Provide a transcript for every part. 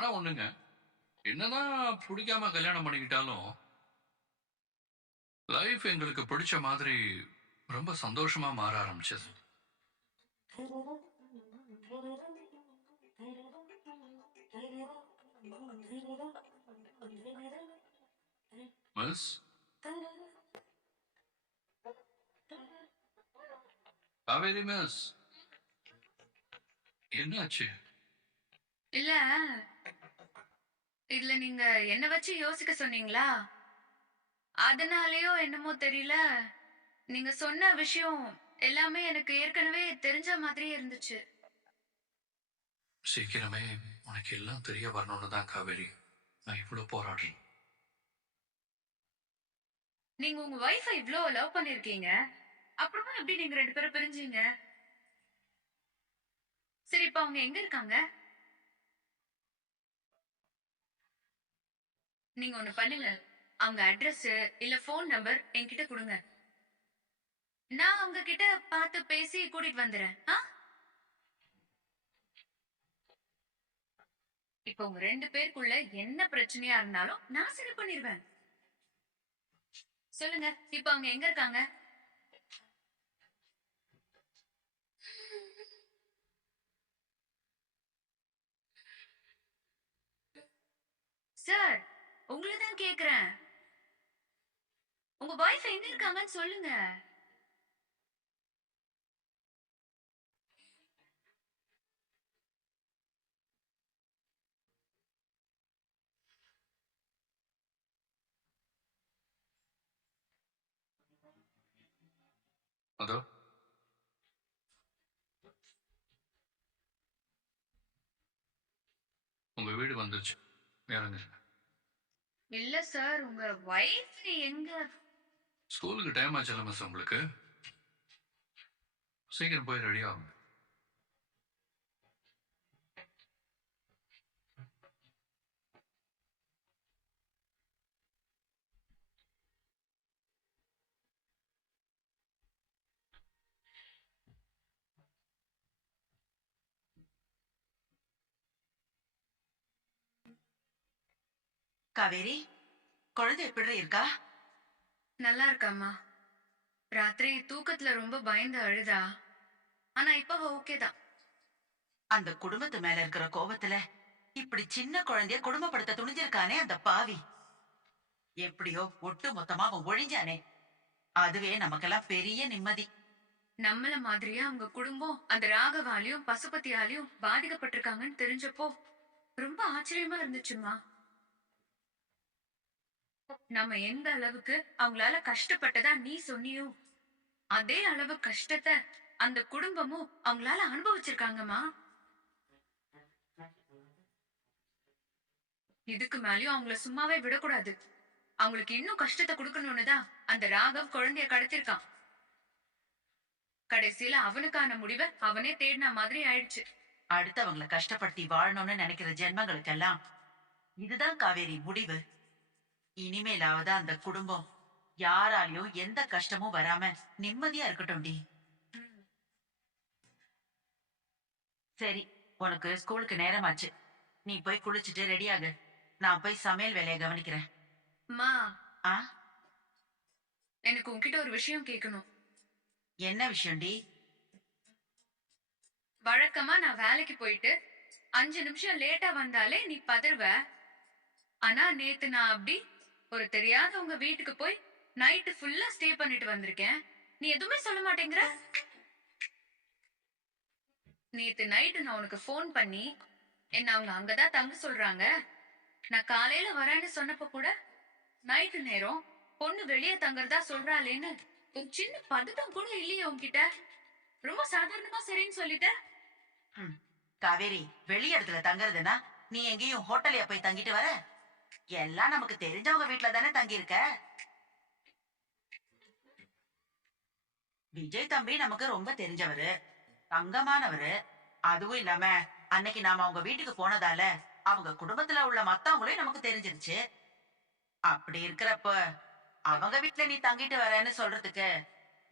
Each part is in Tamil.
ஆனா ஒண்ணுங்க, என்னதான் பிடிக்காம கல்யாணம் பண்ணிக்கிட்டாலும் லைஃப் எங்களுக்கு பிடிச்ச மாதிரி ரொம்ப சந்தோஷமா மாற ஆரம்பிச்சது. மிஸ், காவேரி மிஸ், என்னாச்சு? இல்ல, இதுல நீங்க என்ன வச்சு யோசிக்க சொன்னீங்களா? அதனாலயோ என்னமோ தெரியல, நீங்க சொன்ன விஷயம் எல்லாமே எனக்கு ஏற்கனவே தெரிஞ்ச மாதிரியே இருந்துச்சு. சீக்கிரமே உனக்கு எல்லாம் தெரிய வரணும்னு தான் காவேரி நான் இவ்வளவு போராடுறேன். நீங்க உங்க வைஃபை இவ்ளோ லவ் பண்ணிருக்கீங்க. அப்புறமா எப்படி நீங்க 2 பேரும் பிரிஞ்சீங்க? சரி, இப்ப அவங்க எங்க இருக்காங்க? நீங்க ஒண்ணு பண்ணுங்க. அவங்க அட்ரஸ் இல்ல ஃபோன் நம்பர் என்கிட்ட குடுங்க. நான் அவங்க கிட்ட பார்த்து பேசி கூட்டிட்டு வந்துறேன். இப்ப உங்க 2 பேருக்குள்ள என்ன பிரச்சனையா இருந்தாலும் நான் சரி பண்ணிருவேன். சொல்லுங்க, இப்ப அவங்க எங்க இருக்காங்க? சார், உங்களை தான் கேக்குறேன். உங்க வைஃப் எங்க இருக்காங்கன்னு சொல்லுங்க. அதோ உங்க வீடு வந்துருச்சு, இறங்குங்க. இல்ல சார், உங்க வைஃப் எங்க? ஸ்கூலுக்கு டைம் ஆச்சுல்ல மிஸ், உங்களுக்கு சீக்கிரம் போய் ரெடி ஆகுங்க. காவேரி, குழந்தை எப்படி இருக்கா? நல்லா இருக்காம்மா. ராத்திரி தூக்கத்துல ரொம்ப பயந்து அழுதா. ஆனா இப்ப ஓகே தான். அந்த குடும்பத்து மேல இருக்கிற கோபத்துல இப்படி சின்ன குழந்தைய குடும்பப்படுத்த துணிஞ்சிருக்கானே அந்த பாவி. எப்படியோ ஒட்டு மொத்தமா அவன் ஒழிஞ்சானே, அதுவே நமக்கெல்லாம் பெரிய நிம்மதி. நம்மள மாதிரியே அவங்க குடும்பம் அந்த ராகவாலையும் பசுபதியாலையும் பாதிக்கப்பட்டிருக்காங்கன்னு தெரிஞ்சப்போ ரொம்ப ஆச்சரியமா இருந்துச்சுமா. நம்ம எந்த அளவுக்கு அவங்களால கஷ்டப்பட்டதா நீ சொன்னியோ, அதே அளவு கஷ்டத்தை அந்த குடும்பமும் அவங்களால அனுபவிச்சிருக்காங்கம்மா. இதுக்கு மேலயும் அவங்கள சும்மாவே விடக்கூடாது. அவங்களுக்கு இன்னும் கஷ்டத்தை கொடுக்கணும்னு தான் அந்த ராகவ் குழந்தைய கடத்திருக்கான். கடைசியில அவனுக்கான முடிவை அவனே தேடின மாதிரி ஆயிடுச்சு. அடுத்தவங்கள கஷ்டப்படுத்தி வாழணும்னு நினைக்கிற ஜென்மங்களுக்கெல்லாம் இதுதான் காவேரி முடிவு. இனிமேலாவது அந்த குடும்பம் யாராலையும் எந்த கஷ்டமும் வராம நிம்மதியா இருக்கட்டும்டி. சரி, உனக்கு ஸ்கூலுக்கு நேரமாச்சு. நீ போய் குளிச்சுட்டு ரெடியாகு. நான் போய் சமையல் வேலையை கவனிக்கிறேன். அம்மா, ஆ, எனக்கு உன்கிட்ட ஒரு விஷயம் கேட்கணும். என்ன விஷயம்டி? வழக்கமா நான் வேலைக்கு போயிட்டு 5 நிமிஷம் லேட்டா வந்தாலே நீ பதறுவ. ஆனா நேத்து நான் அப்படி ஒரு தெரியாதவங்க வீட்டுக்கு போய் நைட்டு ஃபுல்லா ஸ்டே பண்ணிட்டு வந்திருக்கேன். நீ எதுவுமே சொல்ல மாட்டேங்கிற. நேத்து நைட்டு நான் உனக்கு ஃபோன் பண்ணி என்ன அவங்க அங்கதான் தங்க சொல்றாங்க, நான் காலையில வரேன்னு சொன்னப்ப கூட நைட்டு நேரம் பொண்ணு வெளியே தங்கறதா சொல்றாளேன்னு ஒரு சின்ன பதட்டம் கூட இல்லையே உன்கிட்ட. ரொம்ப சாதாரணமா சரின்னு சொல்லிட்ட. ம். காவேரி, வெளி இடத்துல தங்குறதுன்னா நீ எங்கேயும் ஹோட்டலையா போய் தங்கிட்டு வர? எல்லாம் நமக்கு தெரிஞ்சவங்க வீட்டுல தானே தங்கி இருக்க. விஜய் தம்பி நமக்கு ரொம்ப தெரிஞ்சவரு, தங்கமானவரு. அதுவும் இல்லாம அன்னைக்கு நாம அவங்க வீட்டுக்கு போனதால அவங்க குடும்பத்துல உள்ள மத்தவங்களையும் நமக்கு தெரிஞ்சிருச்சு. அப்படி இருக்கிறப்ப அவங்க வீட்டுல நீ தங்கிட்டு வரேன்னு சொல்றதுக்கு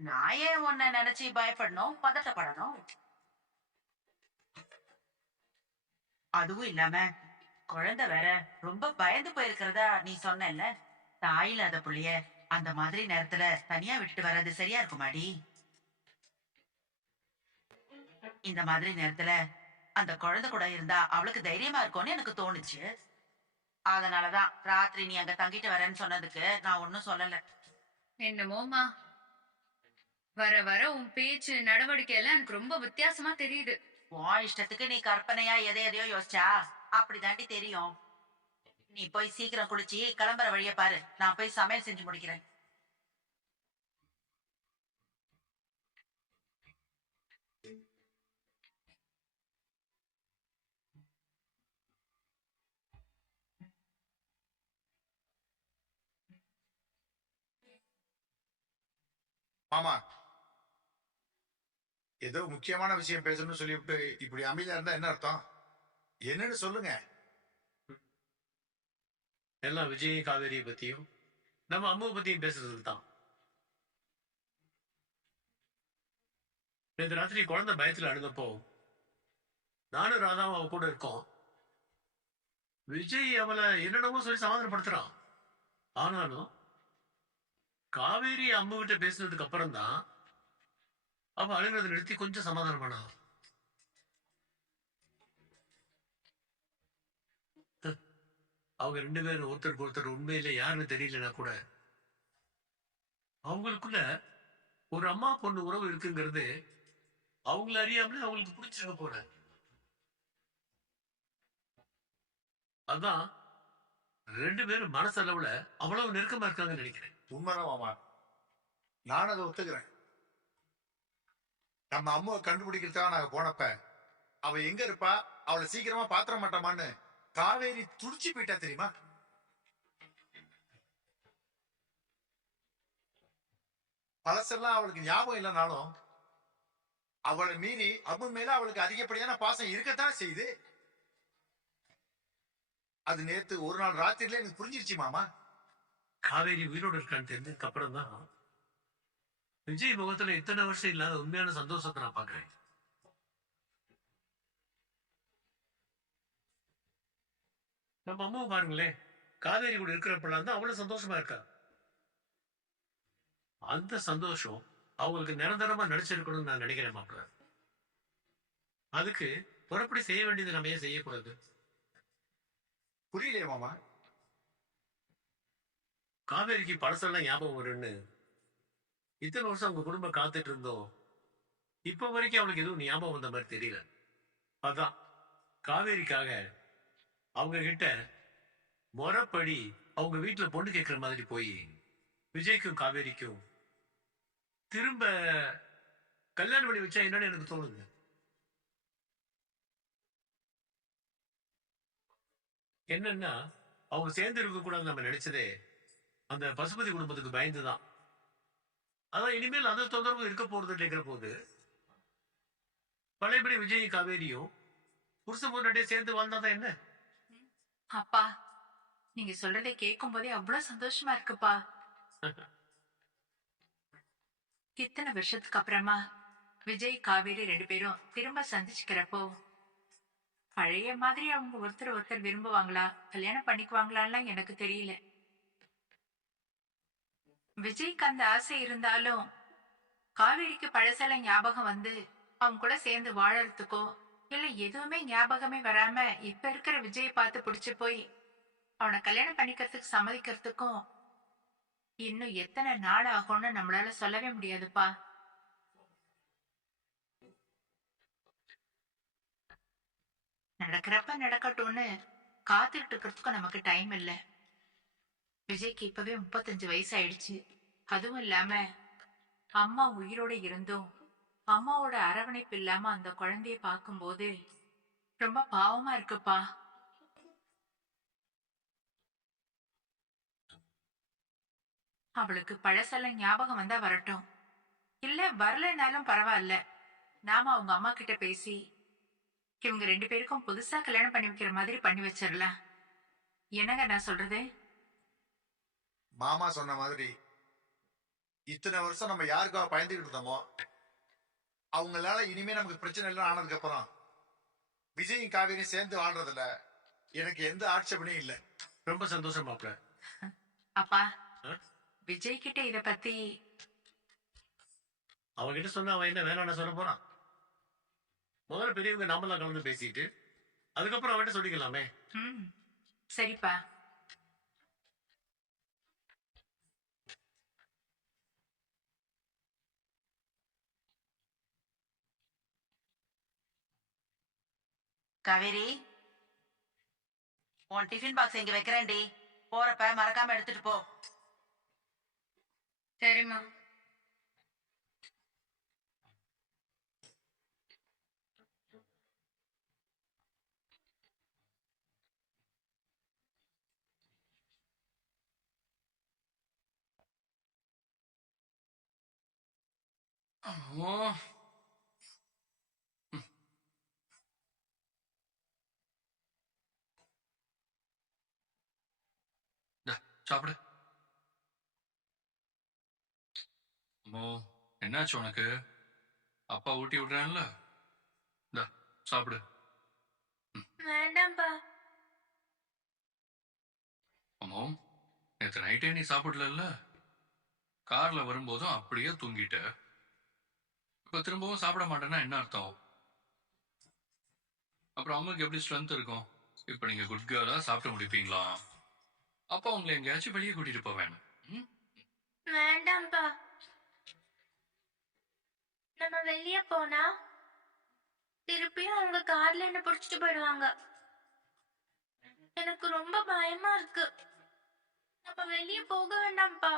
நான் ஏன் உன்னை நினைச்சு பயப்படணும், பதட்டப்படணும்? அதுவும் இல்லாம குழந்தை வேற ரொம்ப பயந்து போயிருக்கிறதா நீ சொன்னல்ல. தாய் இல்லாத புள்ளைய அந்த மாதிரி நேரத்துல தனியா விட்டுட்டு வர்றது சரியா இருக்குமாடி? இந்த மாதிரி நேரத்துல அந்த குழந்தை கூட இருந்தா அவளுக்கு தைரியமா இருக்கும்னு எனக்கு தோணுச்சு. அதனாலதான் ராத்திரி நீ அங்க தங்கிட்டு வரேன்னு சொன்னதுக்கு நான் ஒன்னும் சொல்லல. என்னமோமா, வர வர உன் பேச்சு நடவடிக்கை எல்லாம் எனக்கு ரொம்ப வித்தியாசமா தெரியுது. உன் இஷ்டத்துக்கு நீ கற்பனையா எதை எதையோ யோசிச்சா அப்படிதாண்டி தெரியும். நீ போய் சீக்கிரம் குளிச்சு கிளம்புற வழிய பாரு, நான் போய் சமையல் செஞ்சு முடிக்கிறேன். மாமா, ஏதோ முக்கியமான விஷயம் பேசணும்னு சொல்லிவிட்டு இப்படி அமைதியா இருந்தா என்ன அர்த்தம்? என்னன்னு சொல்லுங்க. எல்லாம் விஜய் காவேரியை பத்தியும் நம்ம அம்மாவை பத்தியும் பேசுறது தான். நேற்று ராத்திரி குழந்தை பயத்துல அழுதப்போ நானும் ராதாவும் அவ கூட இருக்கோம். விஜய் அவளை என்னென்னமோ சொல்லி சமாதானப்படுத்துறான். ஆனாலும் காவேரி அம்மா கிட்ட பேசினதுக்கு அப்புறம் தான் அவ அழுகிறத நிறுத்தி கொஞ்சம் சமாதானம் பண்ணா. அவங்க ரெண்டு பேரும் ஒருத்தருக்கு ஒருத்தர் உண்மையில யாருன்னு தெரியலனா கூட அவங்களுக்குள்ள ஒரு அம்மா பொண்ணு உறவு இருக்குங்கிறது அவங்கள அறியாமலே அவங்களுக்கு பிடிச்சிருக்க போல. அதான் ரெண்டு பேரும் மனசளவுல அவ்வளவு நெருக்கமா இருக்காங்கன்னு நினைக்கிறேன். உண்மைதான் மாமா, நான் அதை ஒத்துக்கிறேன். நம்ம அம்மாவை கண்டுபிடிக்கிறதுக்காக நாங்க போனப்ப அவ எங்க இருப்பா, அவளை சீக்கிரமா பாத்திர மாட்டோமான்னு காவேரி துடிச்சு போயிட்டா தெரியுமா? பழசெல்லாம் அவளுக்கு ஞாபகம் இல்லைனாலும் அவளை மீறி அம்மு மேல அவளுக்கு அதிகப்படியான பாசம் இருக்கத்தான் செய்யுது. அது நேத்து ஒரு நாள் ராத்திரில எனக்கு புரிஞ்சிருச்சு மாமா. காவேரி உயிரோடு இருக்கான்னு தெரிஞ்சதுக்கு அப்புறம் தான் விஜய் முகத்துல இத்தனை வருஷம் இல்லாத உண்மையான சந்தோஷத்தை நான் பாக்குறேன். நம்ம அம்மாவும் பாருங்களேன், காவேரி கூட இருக்கிறப்பெல்லாம் தான் அவ்வளவு சந்தோஷமா இருக்கா. அந்த சந்தோஷம் அவங்களுக்கு நிரந்தரமா நடிச்சிருக்கணும்னு நான் நினைக்கிறேன் மாப்பிள்ள. அதுக்கு புறப்படி செய்ய வேண்டியது நம்ம ஏன் செய்யக்கூடாது? புரியலையே மாமா. காவேரிக்கு பழசெல்லாம் ஞாபகம் வரும்னு இத்தனை வருஷம் அவங்க குடும்பம் காத்துட்டு இருந்தோம். இப்ப வரைக்கும் அவளுக்கு எதுவும் ஞாபகம் வந்த மாதிரி தெரியல. அதான் காவேரிக்காக அவங்க கிட்ட முறைப்படி அவங்க வீட்டுல பொண்ணு கேட்கிற மாதிரி போய் விஜய்க்கும் காவேரிக்கும் திரும்ப கல்யாணம் பண்ணி வச்சா என்னன்னு எனக்கு தோணுது. என்னன்னா அவங்க சேர்ந்து இருக்க கூடாதுன்னு நம்ம நினைச்சதே அந்த பசுபதி குடும்பத்துக்கு பயந்துதான். அதான் இனிமேல் அந்த தொந்தரவு இருக்க போறது இல்லைங்கிற போது பழையபடி விஜய் காவேரியும் புருஷன் பொண்டாட்டியே சேர்ந்து வாழ்ந்தாதான் என்ன? அப்பா, நீங்க சொல்றதை கேட்கும் போதே அவ்வளவு சந்தோஷமா இருக்குப்பா. இத்தனை வருஷத்துக்கு அப்புறமா விஜய் காவேரி ரெண்டு பேரும் திரும்ப சந்திச்சுக்கிறப்போ பழைய மாதிரி அவங்க ஒருத்தர் ஒருத்தர் விரும்புவாங்களா, கல்யாணம் பண்ணிக்குவாங்களான்லாம் எனக்கு தெரியல. விஜய்க்கு அந்த ஆசை இருந்தாலும் காவேரிக்கு பழசெல்லாம் ஞாபகம் வந்து அவங்க கூட சேர்ந்து வாழறதுக்கோ இல்ல எதுவுமே ஞாபகமே வராம இப்ப இருக்கிற விஜயை பார்த்து பிடிச்சு போய் அவனை கல்யாணம் பண்ணிக்கிறதுக்கு சம்மதிக்கிறதுக்கும் இன்னும் எத்தனை நாள் ஆகும்னு நம்மளால சொல்லவே முடியாதுப்பா. நடக்கிறப்ப நடக்கட்டும்னு காத்துக்கிட்டு இருக்கிறதுக்கும் நமக்கு டைம் இல்ல. விஜய்க்கு இப்பவே 35 வயசு ஆயிடுச்சு. அதுவும் இல்லாம அம்மா உயிரோட இருந்தும் அம்மாவோட அரவணைப்பு இல்லாம அந்த குழந்தைய பார்க்கும்போது ரொம்ப பாவமா இருக்குப்பா. அவளுக்கு பழசெல்லாம் ஞாபகம் வந்தா வரட்டும், இல்ல வரலனாலும் பரவாயில்ல. நாம அவங்க அம்மா கிட்ட பேசி இவங்க ரெண்டு பேருக்கும் புதுசா கல்யாணம் பண்ணி வைக்கிற மாதிரி பண்ணி வச்சிடலாம். என்னங்க நான் சொல்றது? மாமா சொன்ன மாதிரி இத்தனை வருஷம் நம்ம யாருக்காக பயந்துகிட்டு இருந்தோமோ அவங்களால இனிமே நமக்கு பிரச்சனை இல்லை ஆனதுக்கு அப்புறம் விஜயும் காவேரியும் சேர்ந்து வாழ்றதுல எனக்கு எந்த ஆட்சேபனையும் இல்லை. ரொம்ப சந்தோஷம் மாப்பிள. அப்பா ஆ? விஜய் கிட்ட இத பத்தி அவன்கிட்ட சொன்னா அவன் என்ன வேணாம்னு சொல்ல போறான்? முதல்ல பெரியவங்க நாம தான் கலந்து பேசிட்டு அதுக்கப்புறம் அவன்கிட்ட சொல்லிக்கலாமே. ம் சரிப்பா. காவேரி, உன் டிஃபன் பாக்ஸ் இங்க வைக்கிறேன்டி. போறப்ப மறக்காம எடுத்துட்டு போ. சரிம்மா. அம்மோ. இந்தா, சாப்பிடு. அம்மோ, என்னாச்சு உனக்கு? அப்பா ஊட்டி விடுறான்ல, இந்தா சாப்பிடு. வேண்டாம்ப்பா. அம்மோ, நேற்று நைட்டே நீ சாப்பிடல, கார்ல வரும்போதும் அப்படியே தூங்கிட்ட. இப்ப திரும்பவும் சாப்பிட மாட்டேன்னா என்ன அர்த்தம்? அப்புறம் அம்மாக்கு எப்படி ஸ்ட்ரென்த் இருக்கும்? இப்ப நீங்க குட் கேர்லா சாப்பிட்டு முடிப்பீங்களா? அப்பா உங்களை எங்கேயாச்சும் வெளியே கூட்டிட்டு போவேன். வேண்டாம்ப்பா. நம்ம வெளிய போனா திருப்பியும் அவங்க கார்ல என்ன புடிச்சிட்டு போயிடுவாங்க. எனக்கு ரொம்ப பயமா இருக்கு. நம்ம வெளிய போக வேண்டாம்ப்பா.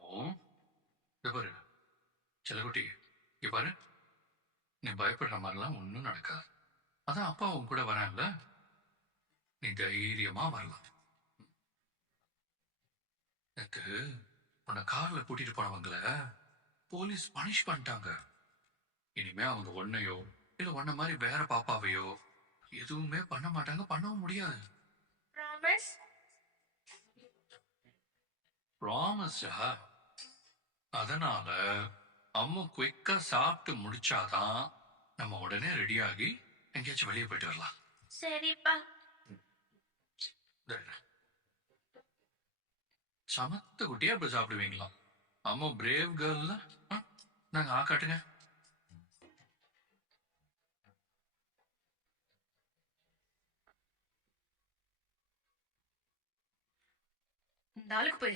ஓ, இது பாரு செல்லகுட்டி, இங்க பாரு, நீ பயப்படுற மாதிரிலாம் ஒன்றும் நடக்காது. அதான் அப்பா உன் கூட வரான்ல, நீ தைரியமா வரலாம். எனக்கு உன்னை கார்ல கூட்டிட்டு போனவங்கள போலீஸ் பனிஷ் பண்ணிட்டாங்க. இனிமே அவங்க ஒன்னையோ இல்ல உன்ன மாதிரி வேற பாப்பாவையோ எதுவுமே பண்ண மாட்டாங்க, பண்ணவும் முடியாது. ப்ராமிஸ்? ப்ராமிஸா? அதனால அம்மு குயிக்கா சாப்பிட்டு முடிச்சாதான் நம்ம உடனே ரெடியாகி எங்கேயாச்சும் வெளியே போயிட்டு வரலாம். சரிப்பா. இந்த இரு. சமத்து குட்டியா அப்படி சாப்பிடுவீங்களா? அம்மா பிரேவ் கேர்ள்ல. நாங்க காட்டுங்க. இந்த ஆளுக்கு போய்